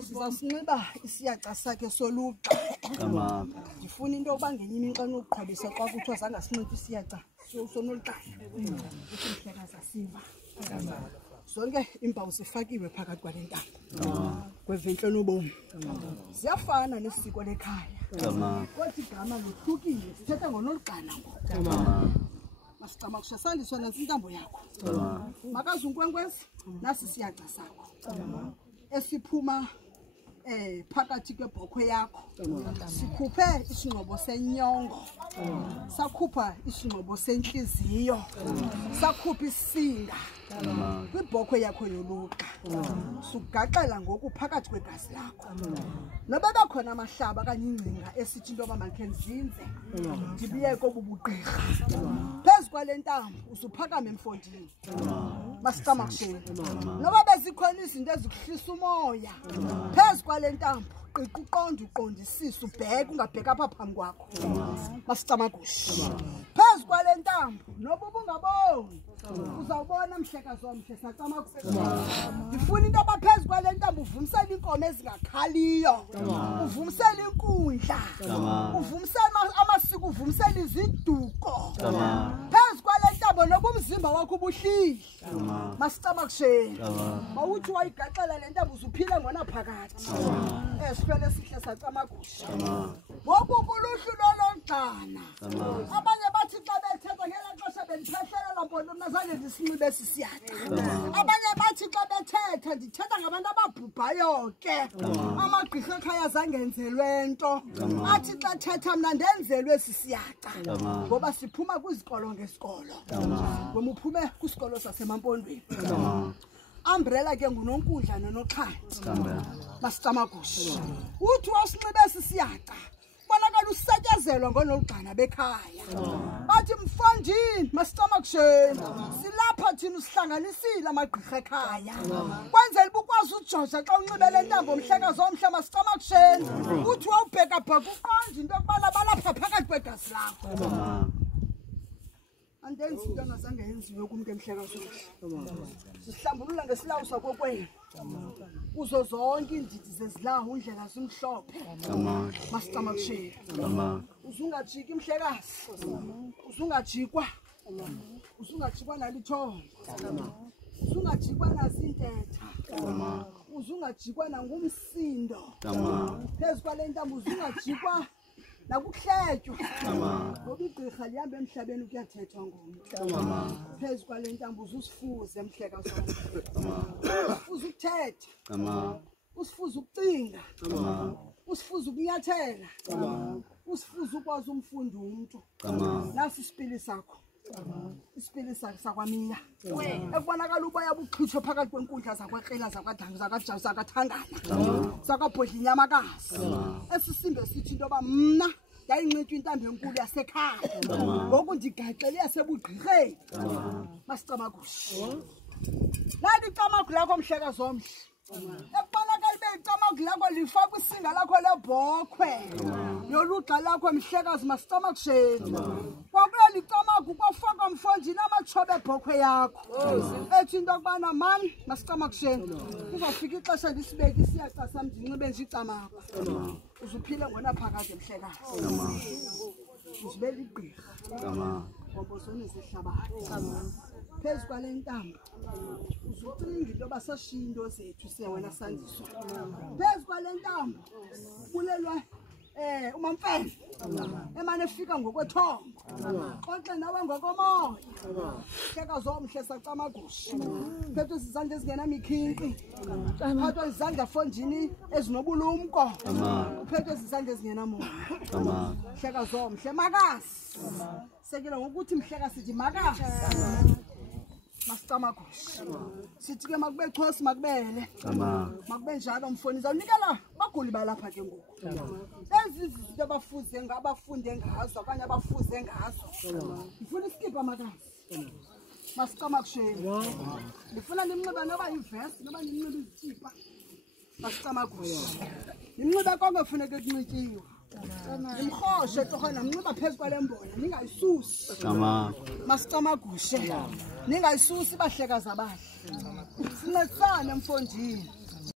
Sizasinxiba isiyaca sakhe soluqa. Ndifuna into yokuba ngenye iminxana uqhwabisa xa kuthiwa zange sinxibe isiyaca sonoluqa. Umhlekazi asiva. Zonke iimpawu zifakiwe phakathi kwale ntambo. Kweventle nobomi. Ziyafana nesiko lekhaya. Kodwa igama lohlukile. Sithetha ngonolugqana ngoku. Masicama kushasaliswa nantsi intambo yakho. Makazi unkwenkwezi nasi siyaca sakho. Esiphuma phakathi kwebhokhwe yakho. Sikhuphe isingqobo senyongo. Sakhupha isingqobo sentliziyo. Sakhupha isinga. Kwibhokhwe yakho yoluqa. Sugaxela ngoku phakathi kwegazi lakho. Noba bakhona amahlaba kanye ingcinga esithi into yoba makhe nzinze. Ndibiyeke obubugqirha. Phezu kwale ntambo usuphakame emfondini. Masicama kusheni. Noba bezikhona izinto ezikuhlisa umoya. Phezu kwale ntambo qiqa uqonde uqondisise ubheke ungabheka apha phambi kwakho. Masicama kushi. Phezu kwale ntambo noba ubungaboni uzawubona mhlekazi wamhle sacama kusebenza. Ndifuna into abaphezu kwale ntambo uvumisela inkomo ezingakhaliyo. Uvumisela inkundla. Uvumisela amasiko uvumisela iziduko. Phezu kwale ntambo noba umzimba wakho ubuhlile. Masicama kusheni. Mawuthi wayigaxela le ntambo uzuphila ngona phakathi. Sifele sihle sacama kushi. Ngoku kuluhlu lolongxana. Abanye bathi xa bethetha ngela xesha bendiphehlelela mpondo mna zange ndisinxibe sisiyaca. Abanye bathi xa bethetha ndithetha ngabantu ababhubhayo ke. Amagqirha ekhaya zangenzelwe nto. Athi xa thetha mna ndenzelwe sisiyaca. Ngoba siphuma kwizikolo ngesikolo. Ngoba uphume kwisikolo sasemampondweni. Umbrella ke ngunonkundla nonoxhanti. Masicama kushi. Uthi wasinxibe sisiyaca. Bonakala usetyezelwa ngonolugqana bekhaya. Bathi mfondini masicama kusheni. Silapha thina usihlanganisile amagqirha ekhaya. Kwenzela ukwazi uJoja xa unxibele ntambo mhlekazi omhle masicama kusheni. Uthi wawubheka bheka uqonde into yokubana balapha phakathi kwegazi lakho. Andenzi into angazange yenziwe kumntu emhlekazi omhle. Sihlambulula ngesilawu sakokwenu. Kuzo zonke indidi zezilawu indlela zimhlophe. Masicama kusheni. Uzungajiki mhlekazi. Uzungajikwa. Uzungajikwa nalithongo. Uzungajikwa nazintetha. Uzungajikwa nangumsindo. Phezu kwale ntambo uzungajikwa nakuhletywa. Ngoba igqirha lihamba emhlabeni kuyathethwa ngomntu. Phezu kwale ntambo uzusifuze mhlekazi wami. Uzukuthetha. Usifuze ukucinga. Usifuze ukunyathela. Usifuze ukwazi umfunda umuntu. Nasi isipili sakho. Isipili sakwamiya. Ekubonakala uboya buxhuthwe phakathi kwenkundla zakwakrela zakwaDangu zakwaJawu zakathangana. Zakwabhodla inyamakazi. Esisimbe sithi into yoba mna yayinxitywa intambo enkulu yasekhaya. Ngoku ndigaxele yasebugqirheni. Masicama kushi. Lali icamagu lakho mhlekazi omhle. Ekubonakala ibe icamagu lakho lifakwa isinga lakho lebhokhwe. Yoluqa lakho mhlekazi masicama kusheni. Kwakuleli icamagu kwafaka mfondini amatshobe ebhokhwe yakho. Ethi into yokubana mani masicama kusheni. Kuzawufika ixesha ndisibeke isiyaca sam ndinxibe nje icamagu. Uzuphile ngona phakathi mhlekazi. Uzibela igqirha. Ngombozweni zehlabathi. Phezu kwale ntambo uzucinga into yoba sashiya into zethu siya wena sandiswa. Phezu kwale ntambo bulelwa umamfene emane efika ngokwethongo. Konke nawe ngokomoya. Mhlekazi omhle sacama kushi. Phethwe izandla ezingenamikhinki. Phethwe izandla fondini ezinobulumko. Phethwe izandla ezingenamoya. Mhlekazi omhle makazi. Sekela ngokuthi mhlekazi sithi makazi. Masicama kushi. Sithi ke makube chosi makubele. Makube njalo mfoni zawunikela baguli balapha ke ngoku. Lezi zinto abafuze ngabafunde ngazo okanye abafuze ngazo. Ngifuna iskipa makazi. Masicama kusheni. Ngifuna nimnxiba noba ivest noba nimnxiba izikipa. Masicama kushi. Nimnxiba konke kufuneka kunxityiwe. Nimrhoshe torhwana mnxiba phezu kwale mbola ningayisusi. Masicamagushe. Ningayisusi bahlekazi abahle. Sincedisane mfondini.